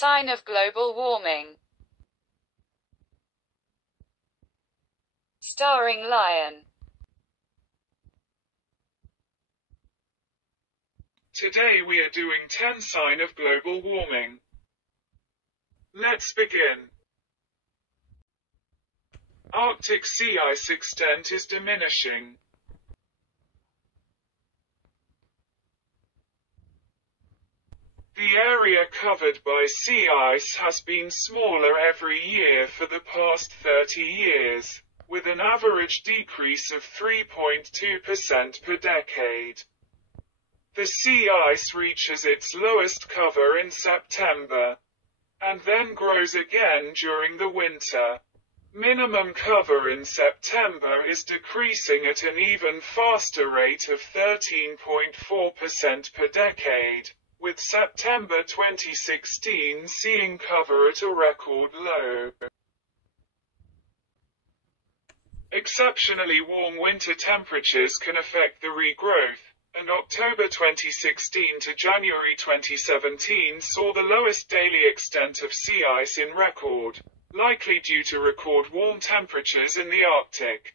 Sign of global warming. Starring Lion. Today we are doing 10 sign of global warming. Let's begin. Arctic sea ice extent is diminishing. The area covered by sea ice has been smaller every year for the past 30 years, with an average decrease of 3.2% per decade. The sea ice reaches its lowest cover in September, and then grows again during the winter. Minimum cover in September is decreasing at an even faster rate of 13.4% per decade, with September 2016 seeing cover at a record low. Exceptionally warm winter temperatures can affect the regrowth, and October 2016 to January 2017 saw the lowest daily extent of sea ice in record, likely due to record warm temperatures in the Arctic.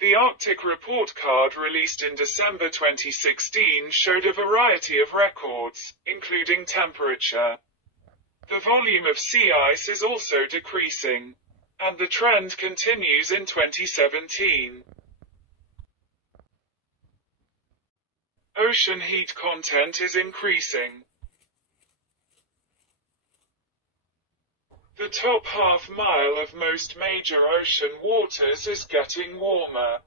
The Arctic Report Card released in December 2016 showed a variety of records, including temperature. The volume of sea ice is also decreasing, and the trend continues in 2017. Ocean heat content is increasing. The top half-mile of most major ocean waters is getting warmer.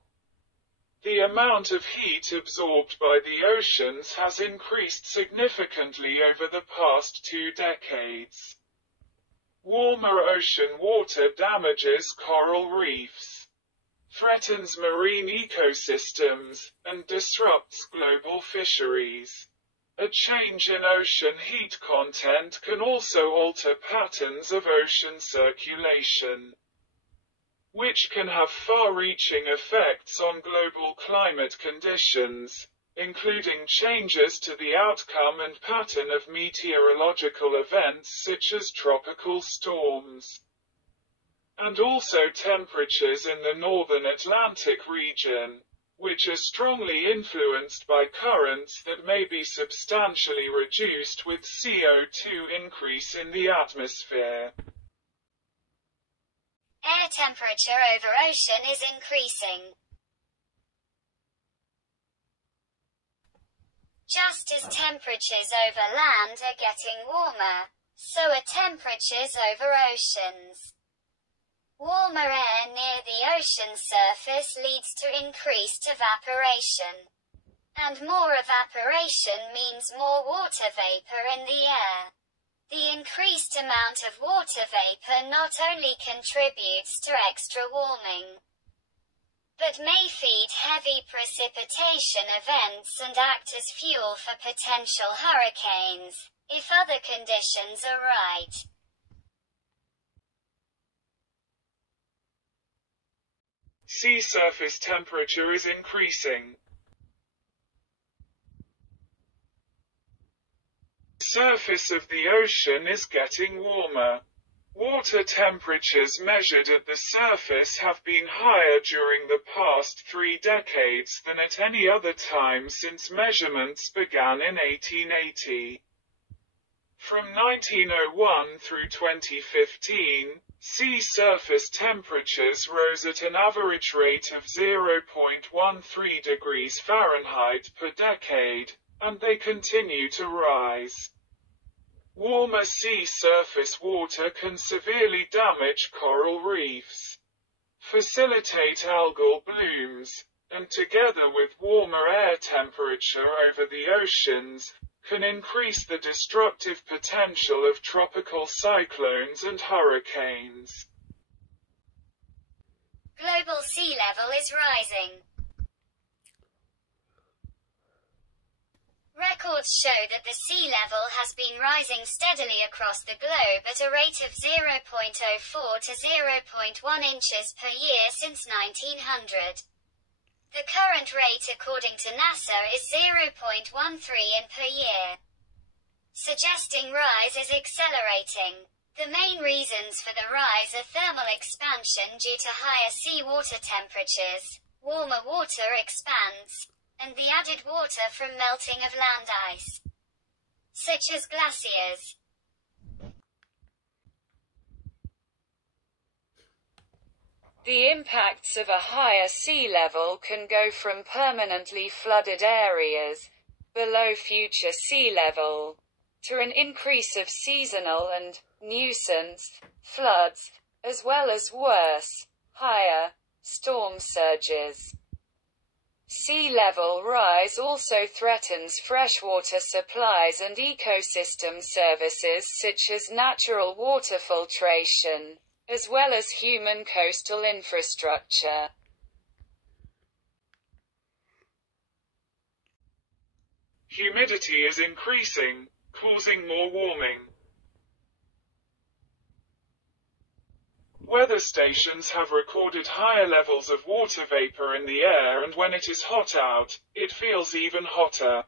The amount of heat absorbed by the oceans has increased significantly over the past 2 decades. Warmer ocean water damages coral reefs, threatens marine ecosystems, and disrupts global fisheries. A change in ocean heat content can also alter patterns of ocean circulation, which can have far-reaching effects on global climate conditions, including changes to the outcome and pattern of meteorological events such as tropical storms, and also temperatures in the northern Atlantic region, which are strongly influenced by currents that may be substantially reduced with CO2 increase in the atmosphere. Air temperature over ocean is increasing. Just as temperatures over land are getting warmer, so are temperatures over oceans. Warmer air near the ocean surface leads to increased evaporation. And more evaporation means more water vapor in the air. The increased amount of water vapor not only contributes to extra warming, but may feed heavy precipitation events and act as fuel for potential hurricanes, if other conditions are right. Sea surface temperature is increasing. The surface of the ocean is getting warmer. Water temperatures measured at the surface have been higher during the past 3 decades than at any other time since measurements began in 1880. From 1901 through 2015, sea surface temperatures rose at an average rate of 0.13 degrees Fahrenheit per decade, and they continue to rise. Warmer sea surface water can severely damage coral reefs, facilitate algal blooms, and together with warmer air temperature over the oceans, can increase the destructive potential of tropical cyclones and hurricanes. Global sea level is rising. Records show that the sea level has been rising steadily across the globe at a rate of 0.04 to 0.1 inches per year since 1900. The current rate according to NASA is 0.13 in per year. suggesting rise is accelerating. The main reasons for the rise are thermal expansion due to higher seawater temperatures, warmer water expands, and the added water from melting of land ice, such as glaciers. The impacts of a higher sea level can go from permanently flooded areas, below future sea level, to an increase of seasonal and nuisance floods, as well as worse, higher storm surges. Sea level rise also threatens freshwater supplies and ecosystem services such as natural water filtration, as well as human coastal infrastructure. Humidity is increasing, causing more warming. Weather stations have recorded higher levels of water vapor in the air, and when it is hot out, it feels even hotter.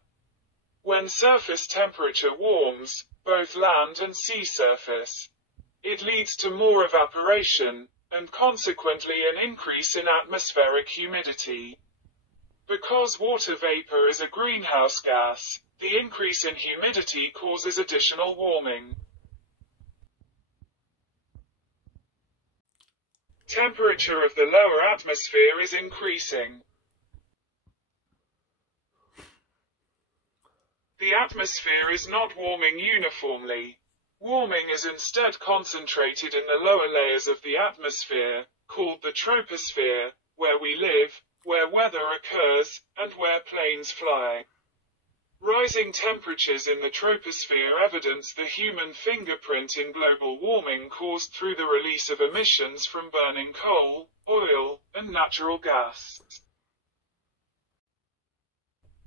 When surface temperature warms, both land and sea surface, it leads to more evaporation, and consequently an increase in atmospheric humidity. Because water vapor is a greenhouse gas, the increase in humidity causes additional warming. Temperature of the lower atmosphere is increasing. The atmosphere is not warming uniformly. Warming is instead concentrated in the lower layers of the atmosphere, called the troposphere, where we live, where weather occurs, and where planes fly. Rising temperatures in the troposphere evidence the human fingerprint in global warming caused through the release of emissions from burning coal, oil, and natural gas.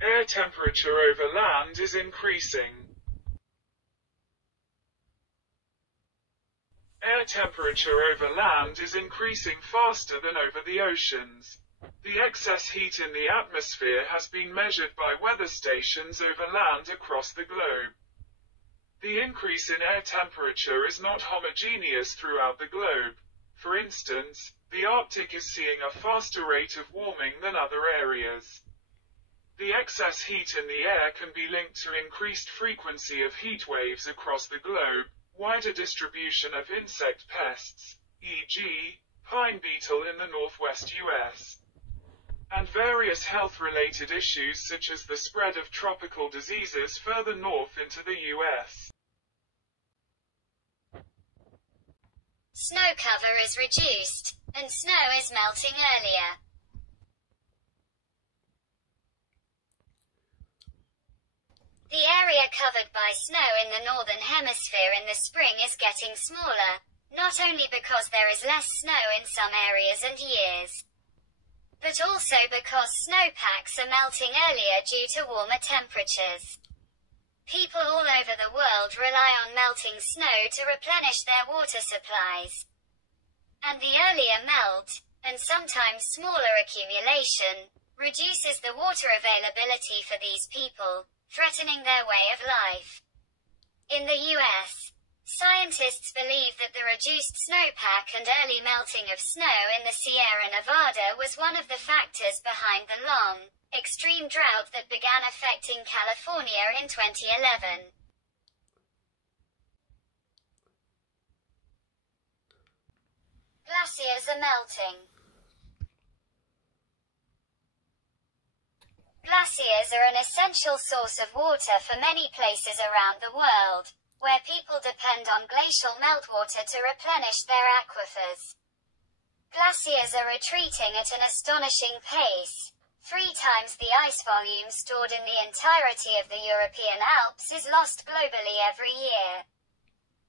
Air temperature over land is increasing. Air temperature over land is increasing faster than over the oceans. The excess heat in the atmosphere has been measured by weather stations over land across the globe. The increase in air temperature is not homogeneous throughout the globe. For instance, the Arctic is seeing a faster rate of warming than other areas. The excess heat in the air can be linked to increased frequency of heat waves across the globe, wider distribution of insect pests, e.g., pine beetle in the northwest US, and various health-related issues such as the spread of tropical diseases further north into the US. Snow cover is reduced, and snow is melting earlier. The area covered by snow in the northern hemisphere in the spring is getting smaller, not only because there is less snow in some areas and years, but also because snowpacks are melting earlier due to warmer temperatures. People all over the world rely on melting snow to replenish their water supplies. And the earlier melt, and sometimes smaller accumulation, reduces the water availability for these people, threatening their way of life. In the US, scientists believe that the reduced snowpack and early melting of snow in the Sierra Nevada was one of the factors behind the long, extreme drought that began affecting California in 2011. Glaciers are melting. Glaciers are an essential source of water for many places around the world, where people depend on glacial meltwater to replenish their aquifers. Glaciers are retreating at an astonishing pace. 3 times the ice volume stored in the entirety of the European Alps is lost globally every year.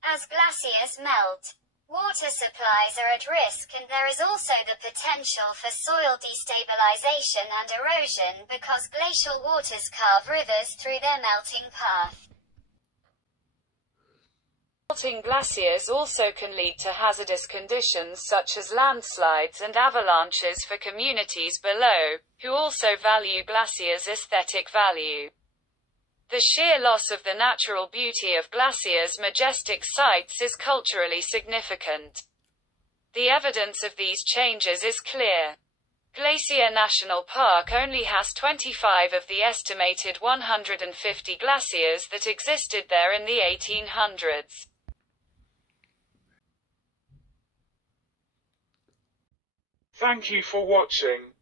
As glaciers melt, water supplies are at risk, and there is also the potential for soil destabilization and erosion because glacial waters carve rivers through their melting path. Melting glaciers also can lead to hazardous conditions such as landslides and avalanches for communities below, who also value glaciers' aesthetic value. The sheer loss of the natural beauty of glaciers' majestic sites is culturally significant. The evidence of these changes is clear. Glacier National Park only has 25 of the estimated 150 glaciers that existed there in the 1800s. Thank you for watching.